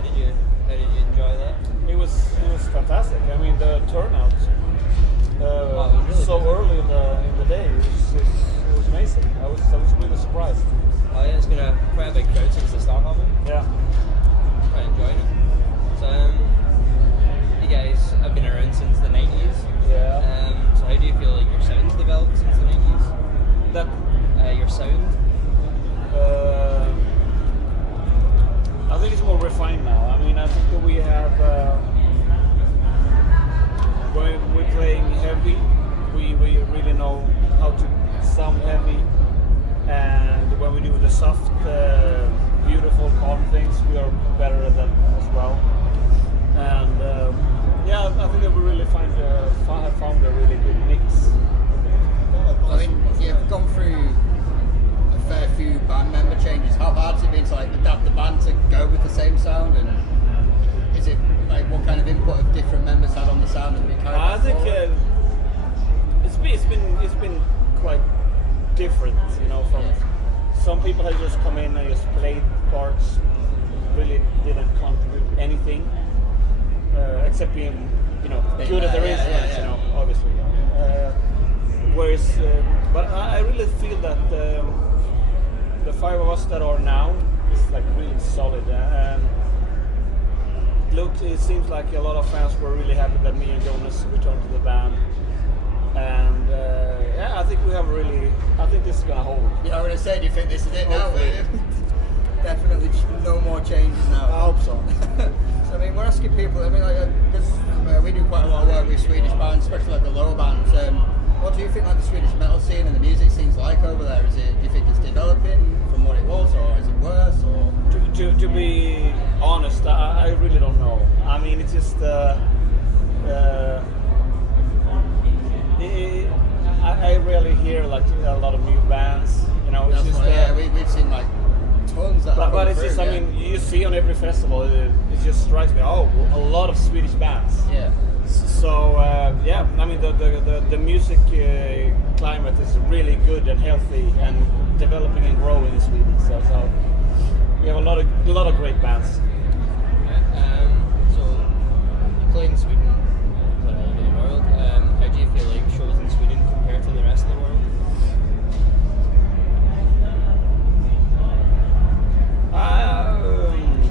how did you enjoy that? It was fantastic. I mean, the turnout really so early in the day. It was amazing. I was really surprised. Oh yeah, it's been quite a big crowd since the start of it. Yeah. Quite enjoying it. So you guys have been around since the 90s. Yeah. So how do you feel like your sound's developed since the 90s? That your sound? I think it's more refined now. I mean, I think that we have when we're playing heavy, we really know how to sound heavy, and when we do the soft, beautiful, calm things, we are better at that as well. And yeah, I think that we really have found a really good mix. I mean, you've gone through a fair few band member changes. How hard has it been to like adapt the band to go with the same sound? And is it like what kind of input have different members had on the sound and be carried? I think it's been quite different. You know, from some people have just come in and just played parts, really didn't contribute anything, except being good at their instruments. You know, obviously. Whereas, but I really feel that the five of us that are now is like really solid. And it seems like a lot of fans were really happy that me and Jonas returned to the band. And yeah, I think I think this is gonna hold. Yeah, I would have said, do you think this is it now? Definitely no more changes now. I hope so. So I mean, we're asking people, I mean, like, because we do quite a lot of work with Swedish bands, especially like the lower bands. What do you think like the Swedish metal scene and the music scene's like over there? Do you think it's developing from what it was, or is it worse? Or to be honest, I really don't know. I mean, it's just I rarely hear like a lot of new bands. You know, it's just we've seen like tons that. But it's just, I mean, you see on every festival, it just strikes me. Oh, a lot of Swedish bands. Yeah. So yeah, I mean the music climate is really good and healthy and developing and growing in Sweden. So we have a lot of great bands. So you play in Sweden, play all over the world. How do you feel like shows in Sweden compared to the rest of the world?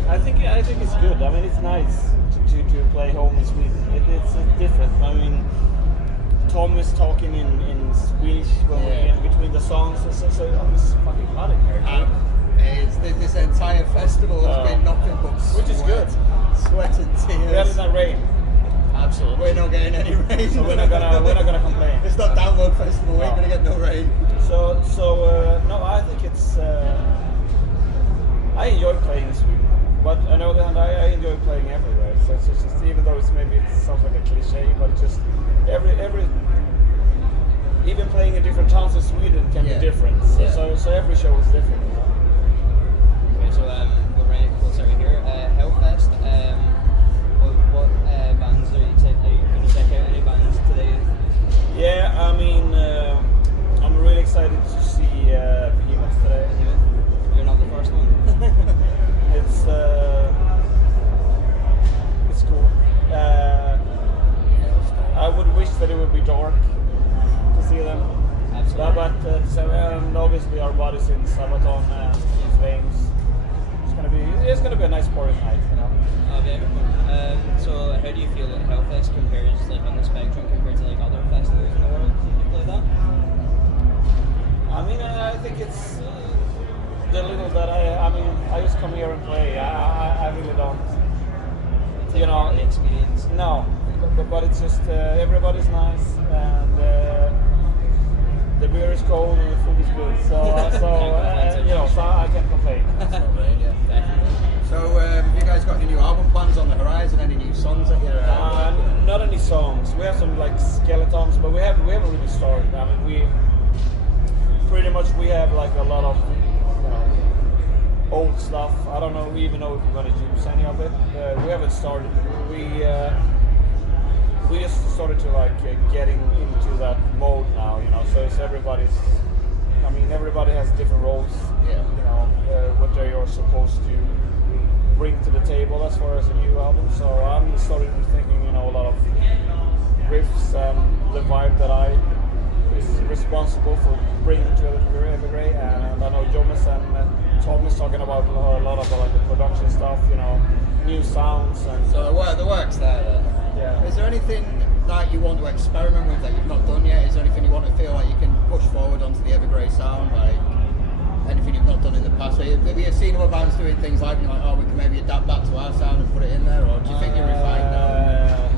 I think it's good. I mean, it's nice to play home in Sweden. It's different. I mean, Tom is talking in Swedish when we're in between the songs, so it's fucking hot in here. This entire festival has been nothing but sweat, which is good. Sweat and tears. Rather than rain. Absolutely. We're not getting any rain. So we're not gonna complain. It's not Download Festival. We're gonna get no rain. So no, I think it's. I enjoy playing in Sweden. But on the other hand, I enjoy playing everywhere. So it's just even though it sounds like a cliche, but it's just every even playing in different towns in Sweden can be different. So every show is different. You know? Okay, so we're running close over here. Hellfest. What bands are you going to check out? Any bands today? Yeah, I mean, I'm really excited to see Behemoth today. You're not the first one. It's cool. I would wish that it would be dark to see them. Absolutely. But obviously our buddies in Sabaton and in Flames. It's gonna be a nice party night, you know. Okay. So how do you feel that Hellfest compares, like on the spectrum, compared to like other festivals in the world? Did you play that? I mean, I think it's. The little that I just come here and play. I really don't, you know, the experience. No, but it's just everybody's nice and the beer is cold and the food is good. So so I can't complain. So have you guys got any new album plans on the horizon? Any new songs that you're? Not any songs. We have some like skeletons, but we haven't really started. I mean, we have like a lot of. Old stuff. I don't know even know if we're going to use any of it. We haven't started. We just started to like getting into that mode now. You know, so it's everybody's. I mean, everybody has different roles. Yeah. You know what they are supposed to bring to the table as far as a new album. So I'm starting thinking, a lot of riffs and the vibe that I is responsible for bringing to Evergrey. And I know Jonas and Tom is talking about a lot of like the production stuff, new sounds and So the work's there then. Yeah. Is there anything that you want to experiment with that you've not done yet? Is there anything you want to feel like you can push forward onto the Evergrey sound? Like anything you've not done in the past? Have you seen other bands doing things like, you're like, oh, we can maybe adapt that to our sound and put it in there? Or do you think you're refined now?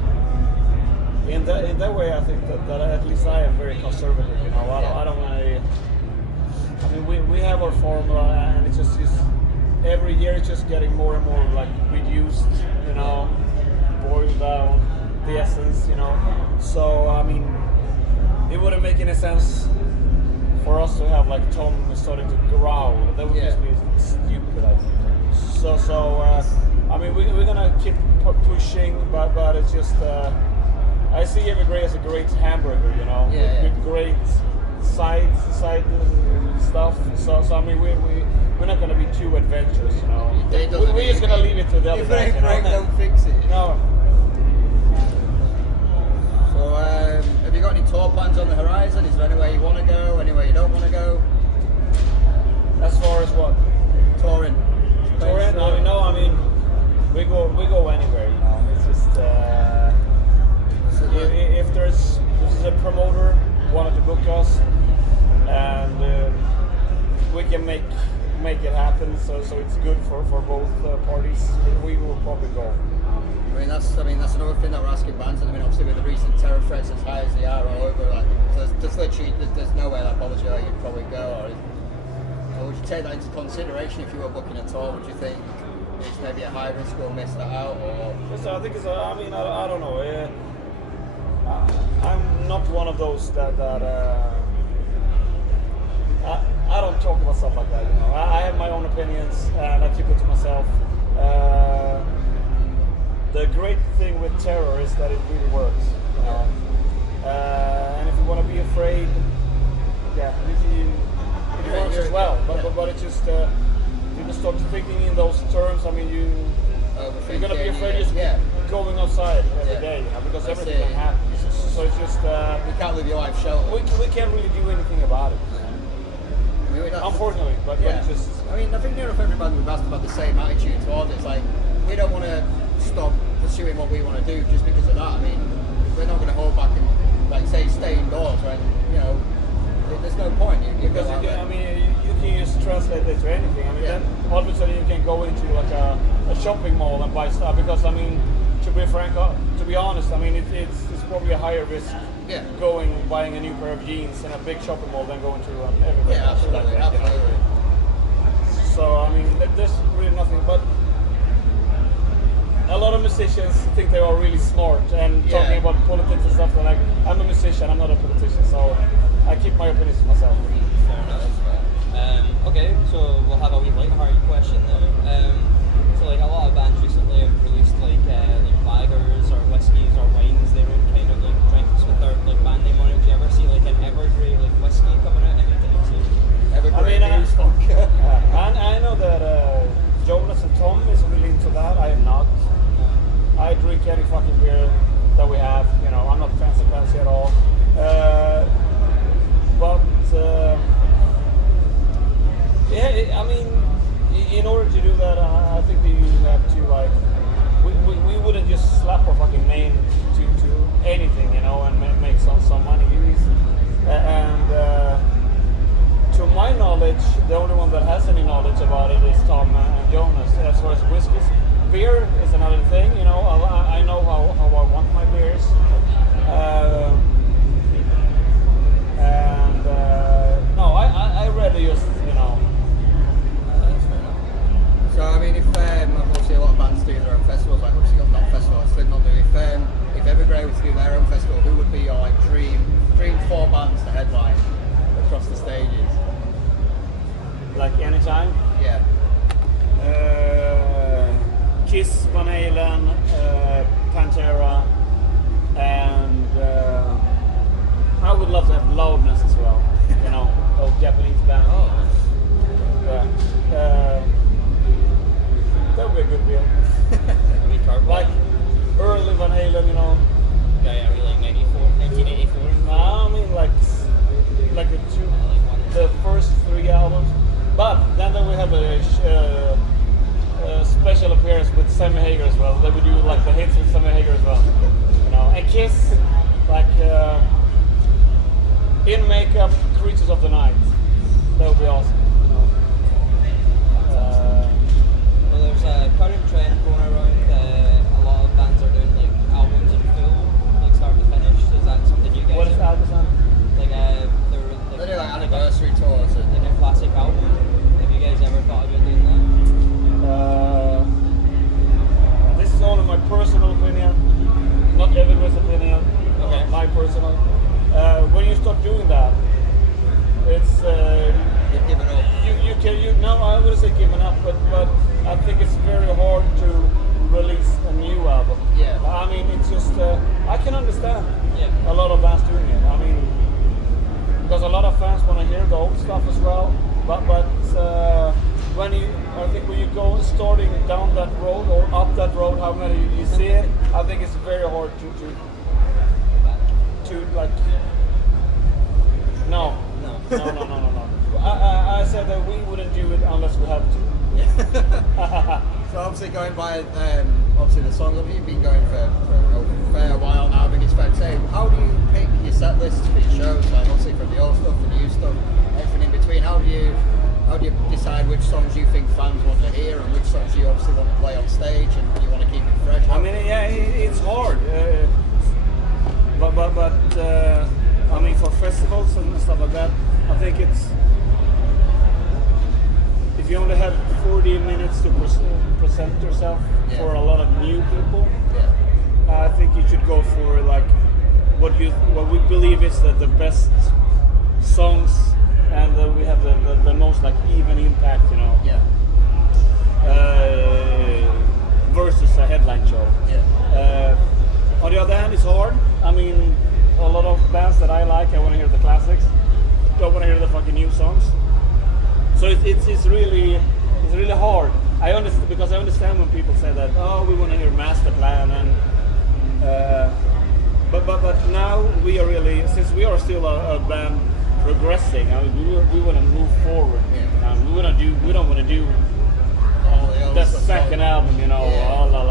In that way, I think that at least I am very conservative. I don't want to. I mean, we have our formula, and it's just every year it's just getting more and more like reduced. Boiled down the essence. So I mean, it wouldn't make any sense for us to have like Tom starting to growl. That would just be stupid, I think. So I mean, we're gonna keep pushing, but it's just. I see Evergrey as a great hamburger, with great side stuff. So I mean, we're not gonna be too adventurous, We're just gonna leave it to the other guys. If it ain't break, don't fix it. No. So have you got any tour plans on the horizon? Is there anywhere you want to go? Anywhere you don't want to go? As far as what? Touring. No, I mean, we go anywhere, It's just. If there's a promoter wanted to book us and we can make it happen, so it's good for both parties, we will probably go. I mean that's another thing that we're asking bands. I mean, obviously with the recent terror threats as high as they are all over, like there's literally there's nowhere that bothers you that you'd probably go. Or would you take that into consideration if you were booking a tour? Would you think it's maybe a high risk we'll miss that out? Or I think it's. I mean, I don't know. I'm not one of those that I don't talk about stuff like that. I have my own opinions and I keep it to myself. The great thing with terror is that it really works. And if you want to be afraid, it works as well. But it's just you just start thinking in those terms. I mean, you're gonna be afraid just going outside every day, because everything can happen. So it's just you can't live your life sheltered. We can't really do anything about it. I mean, unfortunately, but it's just. I mean, I think near enough everybody we've asked about the same attitude towards it. It's like we don't want to stop pursuing what we want to do just because of that. I mean, we're not going to hold back and like say stay indoors when there's no point. Because you can just translate it to anything. I mean, then all of a sudden you can go into like a shopping mall and buy stuff. Because I mean, to be honest, I mean it's probably a higher risk buying a new pair of jeans in a big shopping mall than going to Evergrey. Yeah, absolutely. So I mean, there's really nothing. But a lot of musicians think they are really smart and talking about politics and stuff. They're like, I'm a musician, I'm not a politician, so I keep my opinions to myself. Fair enough. Okay, so we'll have a wee light-hearted question now. So like a lot of bands recently have released like lagers or whiskies or wines, their own kind of like drinks with their like band name on it. Do you ever see like an Evergrey like whiskey coming out anytime soon? Evergrey I know that Jonas and Tom is really into that. I am not. I drink any fucking beer that we have. I'm not fancy at all. I mean, in order to do that, I think that you have to like. We wouldn't just slap our fucking name to anything, and make some money. And to my knowledge, the only one that has any knowledge about it is Tom and Jonas. As far as whiskeys, beer is another thing. I know how I want my beers. No, I rather just That's fair enough. So I mean, if obviously a lot of bands do their own festivals, like obviously got that festival, Slipknot do. If Evergrey was to do their own festival, who would be your like dream 4 bands to headline across the stages? like anytime. Yeah. Kiss, Van Halen, Pantera, and I would love to have Loudness as well. Those Japanese bands. Oh. Yeah. That would be a good beer. Kiss, like in makeup, Creatures of the Night. That would be awesome. Well, there's a current trend going around. A lot of bands are doing like albums in full, like start to finish. Is that something you guys? What is do? albums on? Like They do like anniversary tours. like a classic album. Have you guys ever thought about doing that? This is only my personal opinion, not Evergrey's opinion. Okay. My personal. When you start doing that, it's You've given up. no, I wouldn't say giving up, but I think it's very hard to release a new album. Yeah. I mean, it's just I can understand Yeah. a lot of bands doing it. I mean, because a lot of fans want to hear the old stuff as well. But when you go starting down that road or up that road, however you see it, I think it's very hard to like. No. I said that we wouldn't do it unless we have to. So obviously going by obviously the song that you've been going for a fair while now, I think it's fair to say. How do you pick your set lists for your shows? Like obviously from the old stuff, the new stuff, everything in between. How do you decide which songs you think fans want to hear and which songs you obviously want to play on stage and you want to keep it fresh? I mean, yeah, it's hard. But I mean, for festivals and stuff like that, I think it's if you only have 40 minutes to present yourself for a lot of new people, I think you should go for like what we believe is the best songs and we have the most like even impact, you know. Yeah. Versus a headline show. Yeah. On the other hand, it's hard. I mean, a lot of bands that I like, I want to hear the classics. Don't want to hear the fucking new songs. So it's really hard. I understand because I understand when people say that. Oh, we want to hear Master Plan and. But now we are really, since we are still a band progressing. I mean, we want to move forward. Yeah. We don't want to do the second album, you know,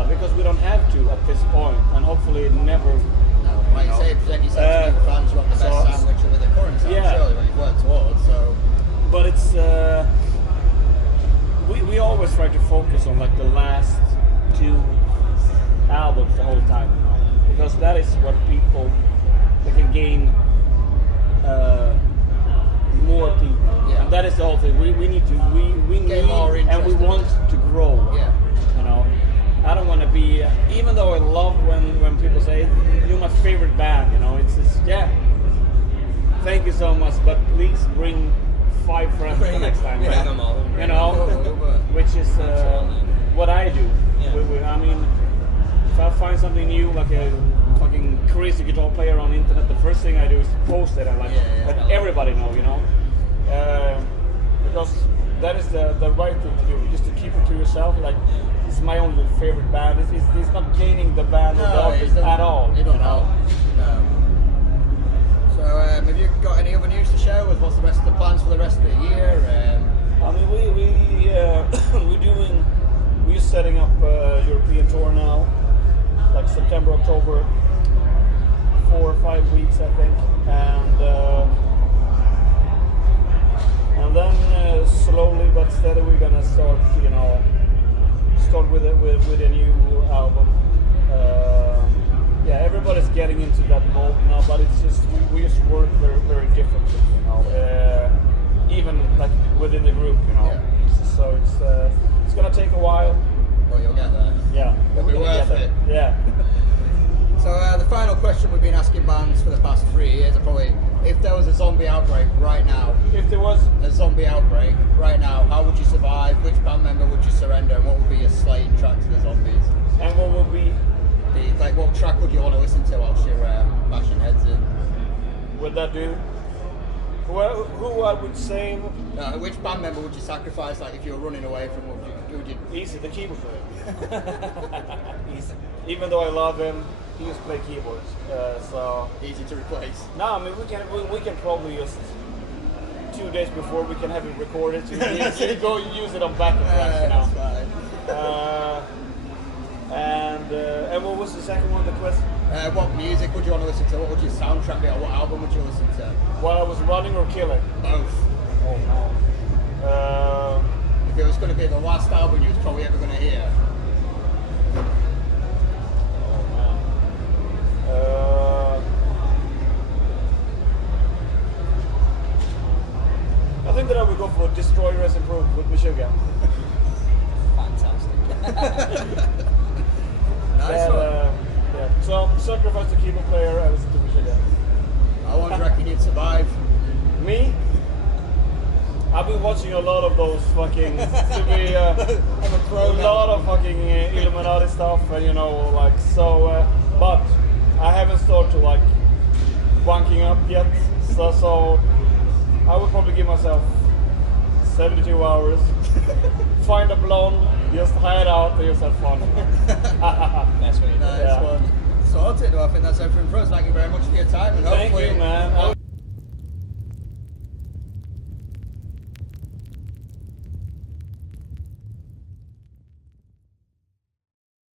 because we don't have to at this point, and hopefully never. No, like you say, present yourself to new fans. You want the best sandwich with the current sound, surely, what you've worked towards. So, but it's we always try to focus on like the last two albums the whole time, you know, because that is what people they can gain more people. Yeah. And that is the whole thing. We need more interest and we want to grow. Yeah. You know, I don't want to be. Even though I love when people say you're my favorite band. You know, it's yeah. Thank you so much, but please bring 5 friends the next time. Bring them all. You know, which is what I do. Yeah. I mean, if I find something new, like a fucking crazy guitar player on the internet, the first thing I do is post it and like let everybody know, you know, because that is the right thing to do, just to keep it to yourself. Like, this is my only favorite band. It's not gaining the band or the artist at all. You don't know. No. So, have you got any other news to share with? What's the rest of the plans for the rest of the year? I mean, we're setting up a European tour now, like September, October, 4 or 5 weeks, I think, and then slowly but steady we're gonna start, you know, with a new album. Yeah, everybody's getting into that mode now, but it's just we just work very, very differently, you know. Even like within the group, you know. Yeah. So it's gonna take a while. Well, you'll get there. Yeah, It'll be worth it. Yeah. So the final question we've been asking bands for the past 3 years are probably, if there was a zombie outbreak right now, If there was a zombie outbreak right now, how would you survive? Which band member would you surrender? And what would be your slaying track to the zombies? and what will be Like, what track would you want to listen to whilst you're bashing heads in? with that dude? Who I would save? Which band member would you sacrifice? Like, if you were running away from, what would you Easy, the keyboard player. Easy. Even though I love him, he used to play keyboards. So easy to replace? no, I mean we can probably just 2 days before we can have it recorded. So you go use it on backup tracks, you know. That's fine. And what was the second one? The question? What music would you want to listen to? What would your soundtrack be? Or what album would you listen to? While I was running or killing? Both. Oh no. If it was going to be the last album you was probably ever going to hear. Oh man. I think that I would go for Destroy, Res, Improve with Meshuggah. Fantastic. Nice one. Yeah. So, sacrifice the keyboard player, I listen to Meshuggah. How long do you reckon you'd survive? Me? I've been watching a lot of those fucking I'm a pro a now. lot of fucking Illuminati stuff, and you know, like so. But I haven't started to like wanking up yet, so I would probably give myself 72 hours. Find a blonde, just hide out, and just have fun. That's what you do. Nice Yeah. one. Sorted. Well, I think that's everything for us. Thank you very much for your